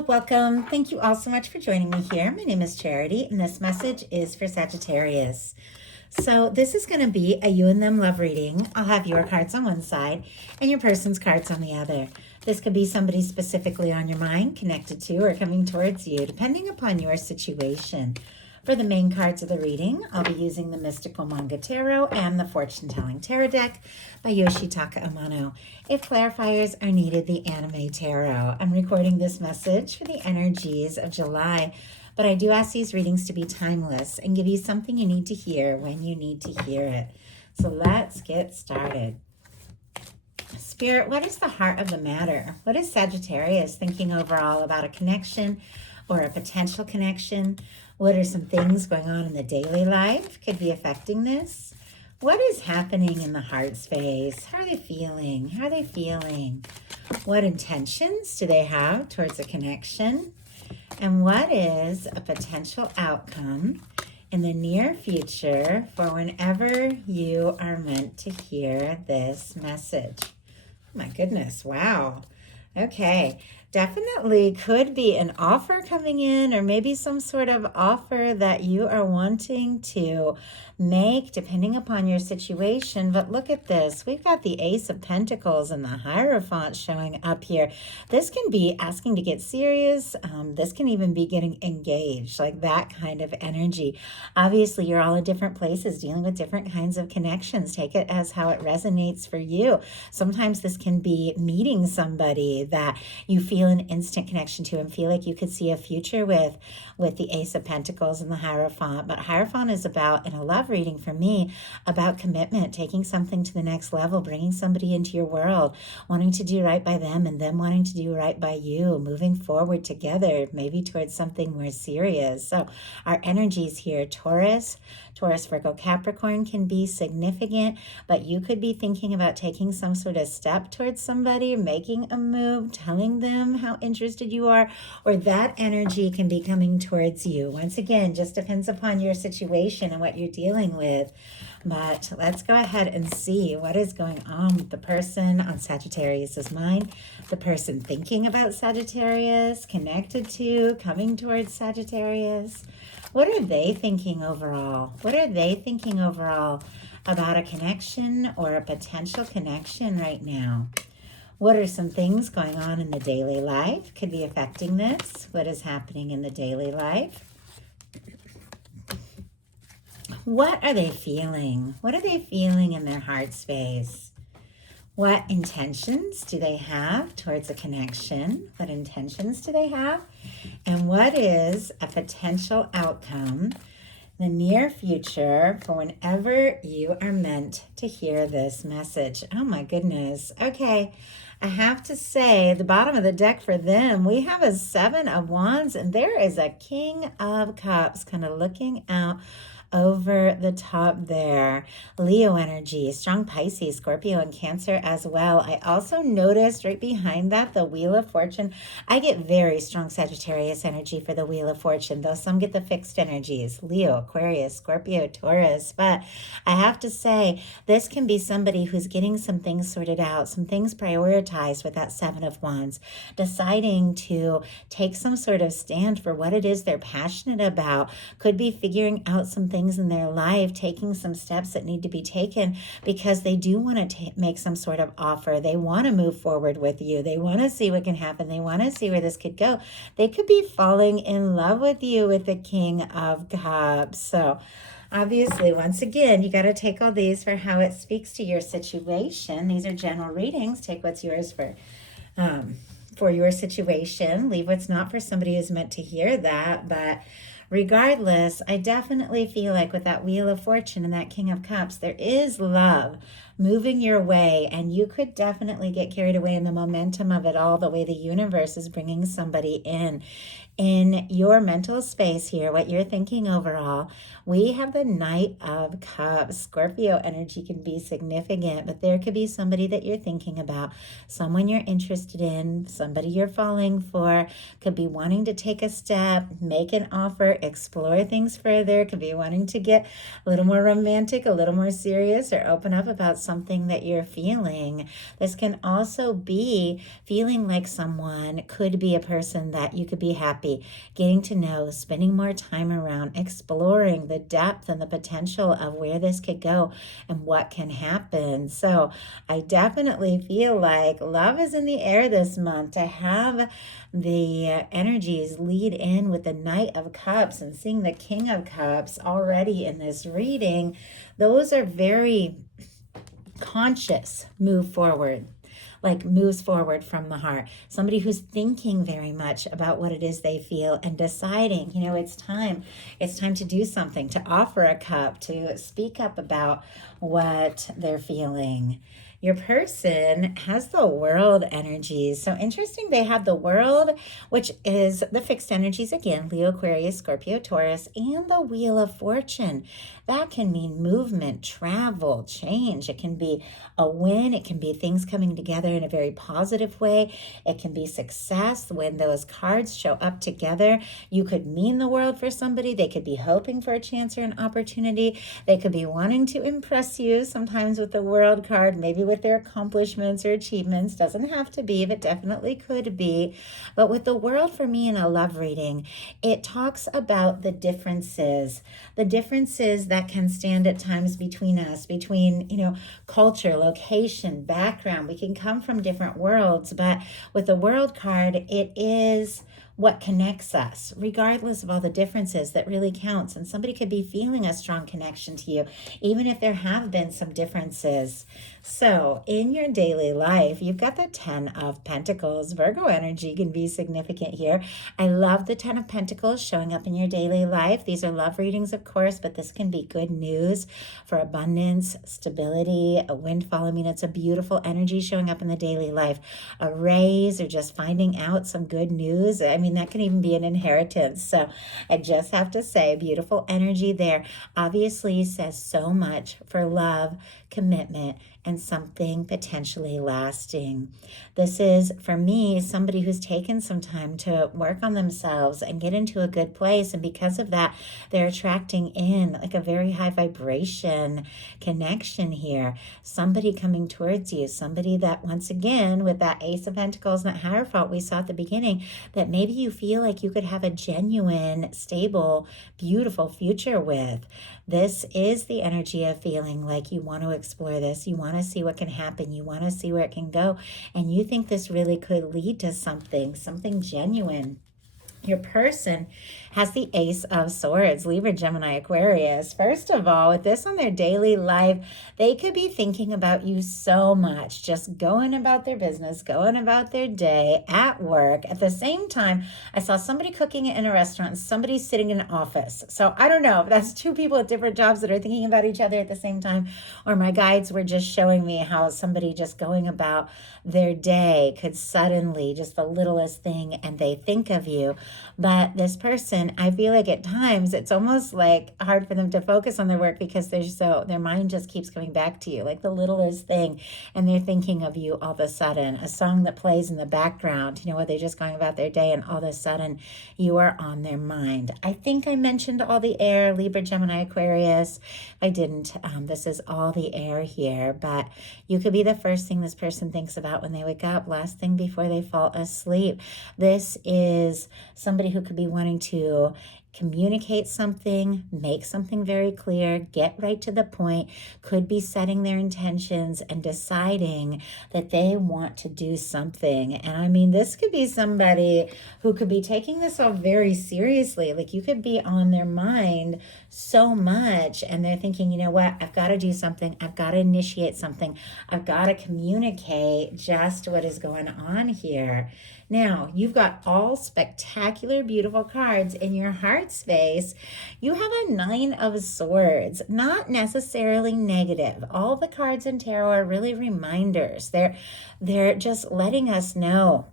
Hello, welcome. Thank you all so much for joining me here. My name is Charity, and this message is for Sagittarius. So this is going to be a you and them love reading. I'll have your cards on one side and your person's cards on the other. This could be somebody specifically on your mind, connected to, or coming towards you, depending upon your situation. For the main cards of the reading, I'll be using the Mystical Manga Tarot and the Fortune Telling Tarot deck by Yoshitaka Amono. If clarifiers are needed, the Anime Tarot. I'm recording this message for the energies of July, but I do ask these readings to be timeless and give you something you need to hear when you need to hear it. So let's get started. Spirit, what is the heart of the matter? What is Sagittarius thinking overall about a connection or a potential connection? What are some things going on in the daily life could be affecting this? What is happening in the heart space? How are they feeling? How are they feeling? What intentions do they have towards a connection? And what is a potential outcome in the near future for whenever you are meant to hear this message? My goodness, wow. Okay, definitely could be an offer coming in, or maybe some sort of offer that you are wanting to make depending upon your situation. But look at this. We've got the Ace of Pentacles and the Hierophant showing up here. This can be asking to get serious. This can even be getting engaged, like that kind of energy. Obviously, you're all in different places dealing with different kinds of connections. Take it as how it resonates for you. Sometimes this can be meeting somebody that you feel an instant connection to and feel like you could see a future with the Ace of Pentacles and the Hierophant. But Hierophant is about, in a love reading for me, about commitment, taking something to the next level, bringing somebody into your world, wanting to do right by them and them wanting to do right by you, moving forward together, maybe towards something more serious. So our energies here, Taurus, Virgo, Capricorn can be significant, but you could be thinking about taking some sort of step towards somebody, making a move, telling them how interested you are, or that energy can be coming towards you. Once again, just depends upon your situation and what you're dealing with. But let's go ahead and see what is going on with the person on Sagittarius's mind, the person thinking about Sagittarius, connected to, coming towards Sagittarius. What are they thinking overall? What are they thinking overall about a connection or a potential connection right now? What are some things going on in the daily life could be affecting this? What is happening in the daily life? What are they feeling? What are they feeling in their heart space? What intentions do they have towards a connection? What intentions do they have? And what is a potential outcome in the near future for whenever you are meant to hear this message? Oh my goodness. Okay. I have to say, the bottom of the deck for them, we have a Seven of Wands, and there is a King of Cups kind of looking out over the top there. Leo energy, strong Pisces, Scorpio, and Cancer as well. I also noticed right behind that, the Wheel of Fortune. I get very strong Sagittarius energy for the Wheel of Fortune, though some get the fixed energies, Leo, Aquarius, Scorpio, Taurus. But I have to say, this can be somebody who's getting some things sorted out, some things prioritized with that Seven of Wands, deciding to take some sort of stand for what it is they're passionate about, could be figuring out some things in their life, taking some steps that need to be taken because they do want to make some sort of offer. They want to move forward with you. They want to see what can happen. They want to see where this could go. They could be falling in love with you with the King of Cups. So obviously, once again, you got to take all these for how it speaks to your situation. These are general readings. Take what's yours for your situation. Leave what's not for somebody who's meant to hear that. But regardless, I definitely feel like with that Wheel of Fortune and that King of Cups, there is love moving your way, and you could definitely get carried away in the momentum of it all, the way the universe is bringing somebody in your mental space here, what you're thinking overall. We have the Knight of Cups. Scorpio energy can be significant, but there could be somebody that you're thinking about, someone you're interested in, somebody you're falling for, could be wanting to take a step, make an offer, explore things further, could be wanting to get a little more romantic, a little more serious, or open up about something that you're feeling. This can also be feeling like someone could be a person that you could be happy getting to know, spending more time around, exploring the depth and the potential of where this could go and what can happen. So I definitely feel like love is in the air this month. To have the energies lead in with the Knight of Cups and seeing the King of Cups already in this reading, those are very conscious move forward, like moves forward from the heart. Somebody who's thinking very much about what it is they feel and deciding, it's time to do something, to offer a cup, to speak up about what they're feeling. Your person has the World energies. So interesting, they have the World, which is the fixed energies again, Leo, Aquarius, Scorpio, Taurus, and the Wheel of Fortune. That can mean movement, travel, change. It can be a win. It can be things coming together in a very positive way. It can be success when those cards show up together. You could mean the world for somebody. They could be hoping for a chance or an opportunity. They could be wanting to impress you sometimes with the World card, maybe with their accomplishments or achievements. Doesn't have to be, but definitely could be. But with the World, for me in a love reading, it talks about the differences that can stand at times between us, between, culture, location, background. We can come from different worlds, but with the World card, it is what connects us, regardless of all the differences, that really counts. And somebody could be feeling a strong connection to you, even if there have been some differences. So in your daily life, you've got the 10 of Pentacles. Virgo energy can be significant here. I love the 10 of Pentacles showing up in your daily life. These are love readings, of course, but this can be good news for abundance, stability, a windfall. I mean, it's a beautiful energy showing up in the daily life. A raise or just finding out some good news. I mean, that can even be an inheritance. So I just have to say, beautiful energy there. Obviously says so much for love, commitment, and something potentially lasting. This is, for me, somebody who's taken some time to work on themselves and get into a good place. And because of that, they're attracting in like a very high vibration connection here. Somebody coming towards you, somebody that, once again, with that Ace of Pentacles and that Hierophant we saw at the beginning, that maybe you feel like you could have a genuine, stable, beautiful future with. This is the energy of feeling like you want to explore this. You want to see what can happen. You want to see where it can go. And you think this really could lead to something genuine. Your person has the Ace of Swords, Libra, Gemini, Aquarius. First of all, with this on their daily life, they could be thinking about you so much, just going about their business, going about their day at work. At the same time, I saw somebody cooking in a restaurant and somebody sitting in an office. So I don't know if that's two people at different jobs that are thinking about each other at the same time, or my guides were just showing me how somebody just going about their day could suddenly, just the littlest thing, and they think of you. But this person, I feel like at times it's almost like hard for them to focus on their work because their mind just keeps coming back to you, like the littlest thing, and they're thinking of you all of a sudden. A song that plays in the background, where they're just going about their day, and all of a sudden you are on their mind. I think I mentioned all the air, Libra, Gemini, Aquarius. I didn't. This is all the air here, but you could be the first thing this person thinks about when they wake up, last thing before they fall asleep. This is somebody who could be wanting to communicate something, make something very clear, get right to the point, could be setting their intentions and deciding that they want to do something. And I mean, this could be somebody who could be taking this all very seriously. Like, you could be on their mind so much and they're thinking, you know what, I've got to do something. I've got to initiate something. I've got to communicate just what is going on here. Now, you've got all spectacular, beautiful cards in your heart space. You have a 9 of Swords, not necessarily negative. All the cards in tarot are really reminders. They're just letting us know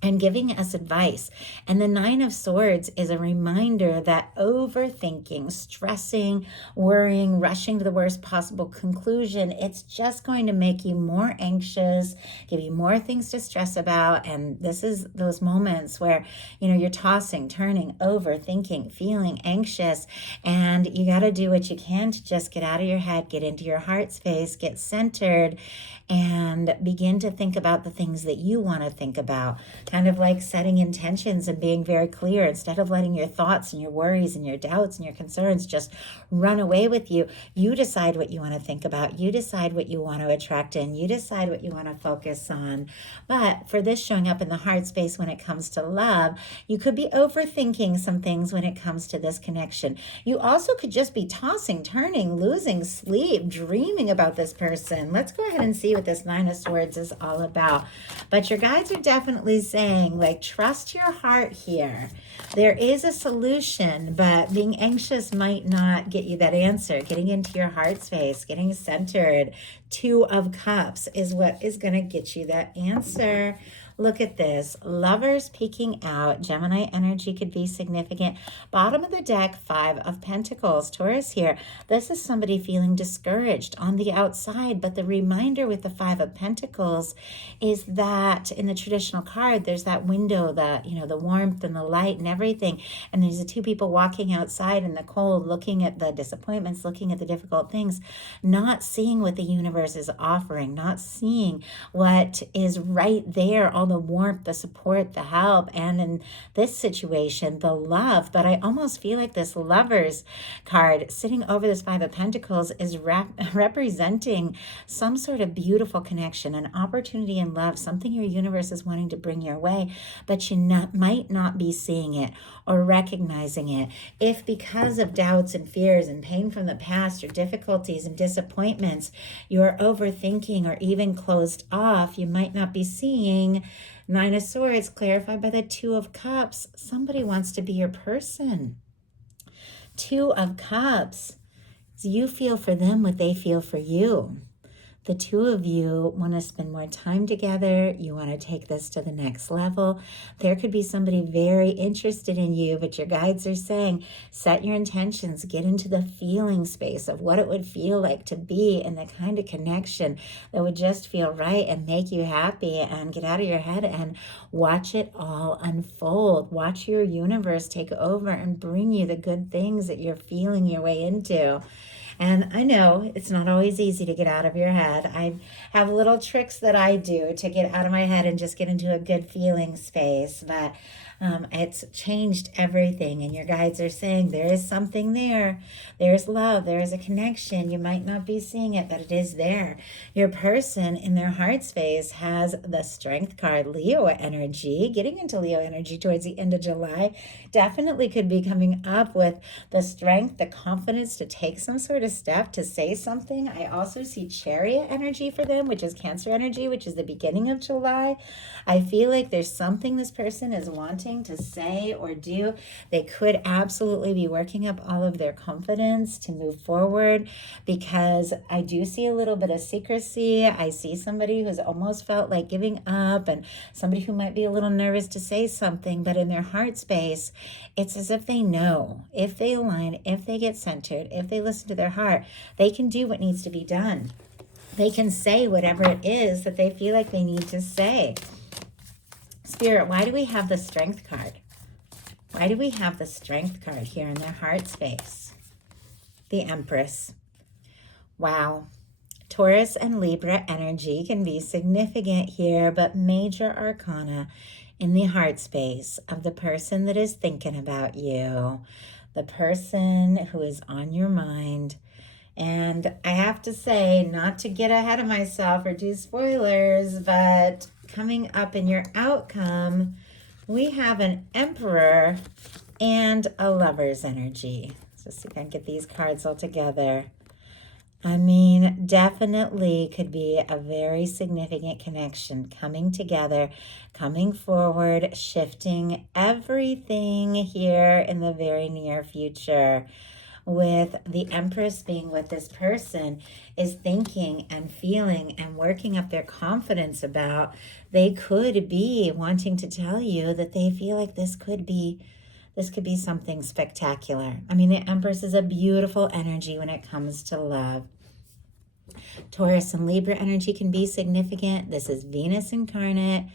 and giving us advice. And the Nine of Swords is a reminder that overthinking, stressing, worrying, rushing to the worst possible conclusion, it's just going to make you more anxious, give you more things to stress about. And this is those moments where, you're tossing, turning, overthinking, feeling anxious, and you got to do what you can to just get out of your head, get into your heart space, get centered, and begin to think about the things that you want to think about. Kind of like setting intentions and being very clear instead of letting your thoughts and your worries and your doubts and your concerns just run away with you. You decide what you want to think about. You decide what you want to attract in. You decide what you want to focus on. But for this showing up in the heart space when it comes to love, you could be overthinking some things when it comes to this connection. You also could just be tossing, turning, losing sleep, dreaming about this person. Let's go ahead and see what this Nine of Swords is all about. But your guides are definitely saying, like, trust your heart here. There is a solution, but being anxious might not get you that answer. Getting into your heart space, getting centered, Two of Cups is what is going to get you that answer. Look at this. Lovers peeking out. Gemini energy could be significant. Bottom of the deck, Five of Pentacles. Taurus here. This is somebody feeling discouraged on the outside. But the reminder with the Five of Pentacles is that in the traditional card, there's that window, the warmth and the light and everything. And there's the two people walking outside in the cold, looking at the disappointments, looking at the difficult things, not seeing what the universe is offering, not seeing what is right there, all the warmth, the support, the help, and in this situation, the love. But I almost feel like this Lovers card sitting over this Five of Pentacles is representing some sort of beautiful connection, an opportunity in love, something your universe is wanting to bring your way, but you might not be seeing it or recognizing it. If because of doubts and fears and pain from the past or difficulties and disappointments, you're overthinking or even closed off, you might not be seeing Nine of Swords clarified by the Two of Cups. Somebody wants to be your person. Two of Cups. You feel for them what they feel for you. The two of you want to spend more time together. You want to take this to the next level. There could be somebody very interested in you, but your guides are saying, set your intentions, get into the feeling space of what it would feel like to be in the kind of connection that would just feel right and make you happy, and get out of your head and watch it all unfold. Watch your universe take over and bring you the good things that you're feeling your way into. And I know it's not always easy to get out of your head. I have little tricks that I do to get out of my head and just get into a good feeling space. But it's changed everything. And your guides are saying there is something there. There's love. There is a connection. You might not be seeing it, but it is there. Your person in their heart space has the Strength card, Leo energy. Getting into Leo energy towards the end of July definitely could be coming up with the strength, the confidence to take some sort of step, to say something. I also see Chariot energy for them, which is Cancer energy, which is the beginning of July. I feel like there's something this person is wanting to say or do. They could absolutely be working up all of their confidence to move forward, because I do see a little bit of secrecy. I see somebody who's almost felt like giving up, and somebody who might be a little nervous to say something, but in their heart space, it's as if they know, if they align, if they get centered, if they listen to their heart, they can do what needs to be done. They can say whatever it is that they feel like they need to say. Spirit, why do we have the Strength card? Why do we have the Strength card here in their heart space? The Empress. Wow. Taurus and Libra energy can be significant here, but major arcana in the heart space of the person that is thinking about you, the person who is on your mind. And I have to say, not to get ahead of myself or do spoilers, but coming up in your outcome, we have an Emperor and a Lover's energy. So see if I can get these cards all together. I mean, definitely could be a very significant connection coming together, coming forward, shifting everything here in the very near future. with the Empress being what this person is thinking and feeling and working up their confidence about. They could be wanting to tell you that they feel like this could be something spectacular. I mean, the Empress is a beautiful energy when it comes to love. Taurus and Libra energy can be significant. This is Venus incarnate.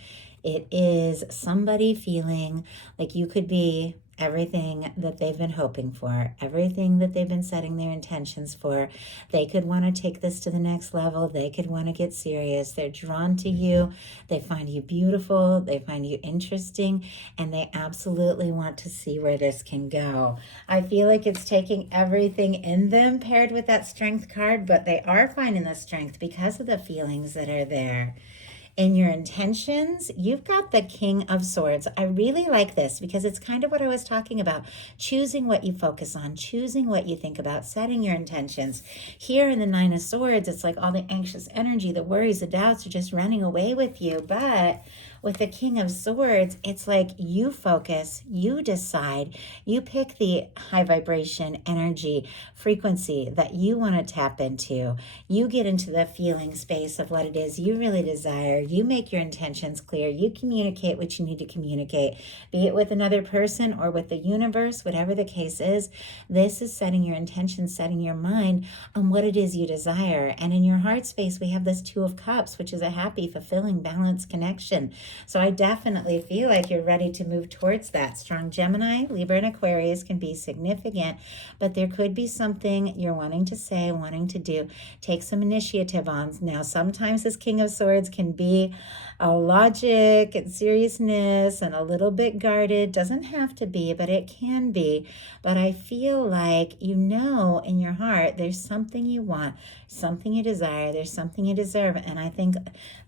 It is somebody feeling like you could be everything that they've been hoping for, everything that they've been setting their intentions for. They could want to take this to the next level. They could want to get serious. They're drawn to you. They find you beautiful. They find you interesting, and they absolutely want to see where this can go. I feel like it's taking everything in them paired with that strength card, but they are finding the strength because of the feelings that are there. In your intentions, you've got the King of Swords. I really like this because it's kind of what I was talking about. Choosing what you focus on, choosing what you think about, setting your intentions. Here in the Nine of Swords, it's like all the anxious energy, the worries, the doubts are just running away with you. But with the King of Swords, it's like you focus, you decide, you pick the high vibration energy frequency that you want to tap into. You get into the feeling space of what it is you really desire. You make your intentions clear. You communicate what you need to communicate, be it with another person or with the universe, whatever the case is. This is setting your intentions, setting your mind on what it is you desire. And in your heart space, we have this Two of Cups, which is a happy, fulfilling, balanced connection. So I definitely feel like you're ready to move towards that. Strong Gemini, Libra, and Aquarius can be significant, but there could be something you're wanting to say, wanting to do. Take some initiative on. Now, sometimes this King of Swords can be a logic and seriousness and a little bit guarded. Doesn't have to be, but it can be. But I feel like you know in your heart there's something you want, something you desire, there's something you deserve. And I think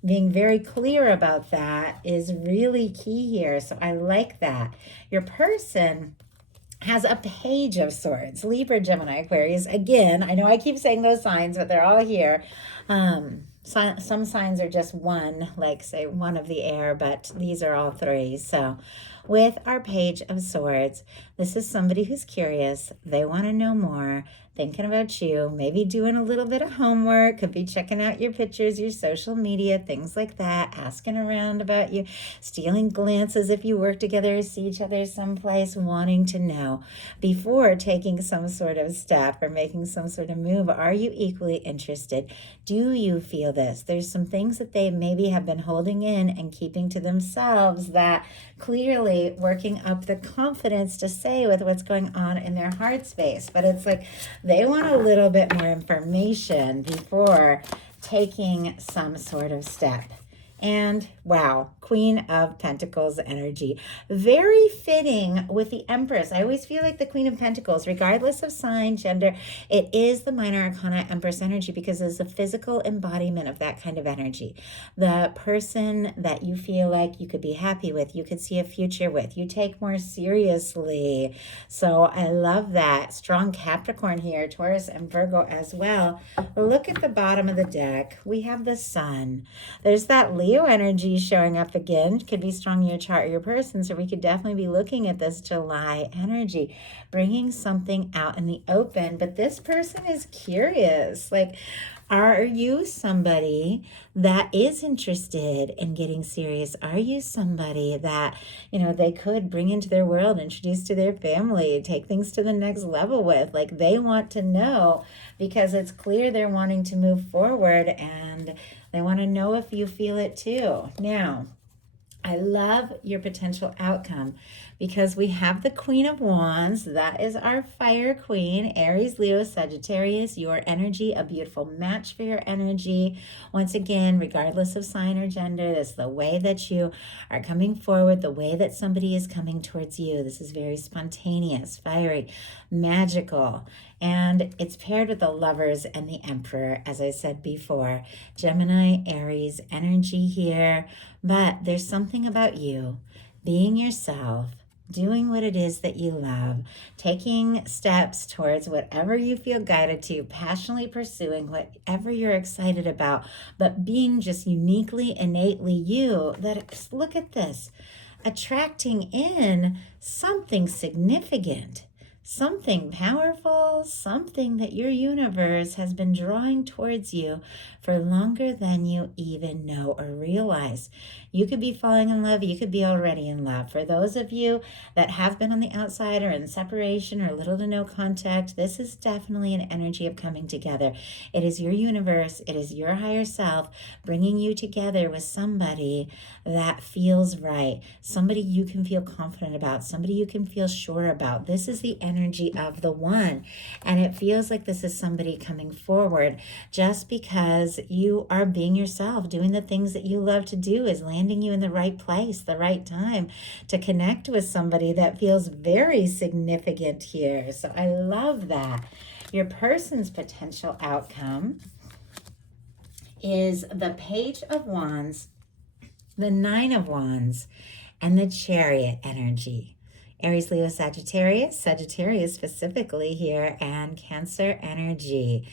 being very clear about that is really key here. So I like that. Your person has a Page of Swords, Libra, Gemini, Aquarius. Again, I know I keep saying those signs, but they're all here. Some signs are just one, like say one of the air, but these are all three. So with our Page of Swords, this is somebody who's curious. They want to know more, thinking about you, maybe doing a little bit of homework, could be checking out your pictures, your social media, things like that, asking around about you, stealing glances if you work together or see each other someplace, wanting to know before taking some sort of step or making some sort of move. Are you equally interested? Do you feel this? There's some things that they maybe have been holding in and keeping to themselves that clearly working up the confidence to say with what's going on in their heart space. But it's like they want a little bit more information before taking some sort of step. And wow, Queen of Pentacles energy. Very fitting with the Empress. I always feel like the Queen of Pentacles, regardless of sign, gender, it is the minor arcana Empress energy because it's a physical embodiment of that kind of energy. The person that you feel like you could be happy with, you could see a future with, you take more seriously. So I love that. Strong Capricorn here, Taurus and Virgo as well. Look at the bottom of the deck. We have the Sun. There's that Leo energy showing up again. Could be strong in your chart or your person, so we could definitely be looking at this July energy, bringing something out in the open. But this person is curious. Like, are you somebody that is interested in getting serious? Are you somebody that, they could bring into their world, introduce to their family, take things to the next level with? Like, they want to know because it's clear they're wanting to move forward and they want to know if you feel it too. Now, I love your potential outcome because we have the Queen of Wands. That is our fire queen, Aries, Leo, Sagittarius. Your energy, a beautiful match for your energy. Once again, regardless of sign or gender, that's the way that you are coming forward, the way that somebody is coming towards you. This is very spontaneous, fiery, magical. And it's paired with the Lovers and the Emperor, as I said before. Gemini, Aries energy here. But there's something about you being yourself, doing what it is that you love, taking steps towards whatever you feel guided to, passionately pursuing whatever you're excited about, but being just uniquely, innately you. That, look at this, attracting in something significant, something powerful, something that your universe has been drawing towards you for longer than you even know or realize. You could be falling in love, you could be already in love. For those of you that have been on the outside or in separation or little to no contact, this is definitely an energy of coming together. It is your universe, it is your higher self bringing you together with somebody that feels right, somebody you can feel confident about, somebody you can feel sure about. This is the energy of the one, and it feels like this is somebody coming forward just because you are being yourself, doing the things that you love to do, is landing you in the right place, the right time to connect with somebody that feels very significant here. So I love that. Your person's potential outcome is the Page of Wands, the Nine of Wands, and the Chariot energy. Aries, Leo, Sagittarius, Sagittarius specifically here, and Cancer energy.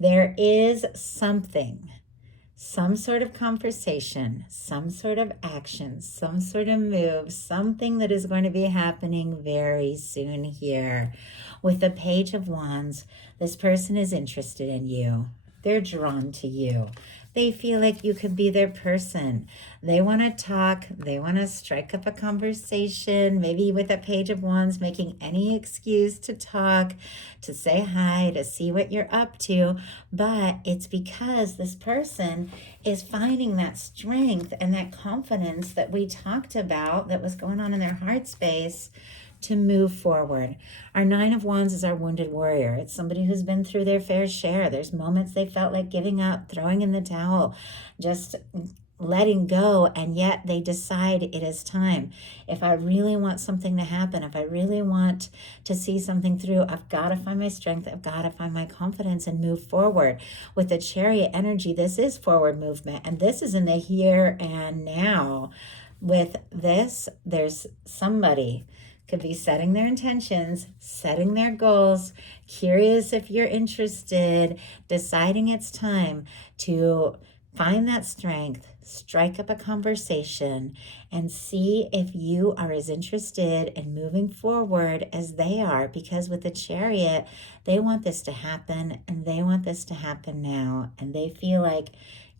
There is something, some sort of conversation, some sort of action, some sort of move, something that is going to be happening very soon here. With the Page of Wands, this person is interested in you. They're drawn to you. They feel like you could be their person. They want to talk. They want to strike up a conversation, maybe with a Page of Wands, making any excuse to talk, to say hi, to see what you're up to. But it's because this person is finding that strength and that confidence that we talked about that was going on in their heart space to move forward. Our Nine of Wands is our wounded warrior. It's somebody who's been through their fair share. There's moments they felt like giving up, throwing in the towel, just letting go, and yet they decide it is time. If I really want something to happen, if I really want to see something through, I've got to find my strength, I've got to find my confidence and move forward. With the Chariot energy, this is forward movement, and this is in the here and now. With this, there's somebody could be setting their intentions, setting their goals, curious if you're interested, deciding it's time to find that strength, strike up a conversation, and see if you are as interested in moving forward as they are. Because with the Chariot, they want this to happen, and they want this to happen now, and they feel like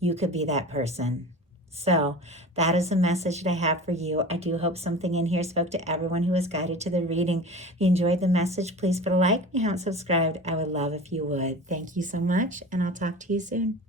you could be that person. So that is the message that I have for you. I do hope something in here spoke to everyone who was guided to the reading. If you enjoyed the message, please put a like. If you haven't subscribed, I would love if you would. Thank you so much, and I'll talk to you soon.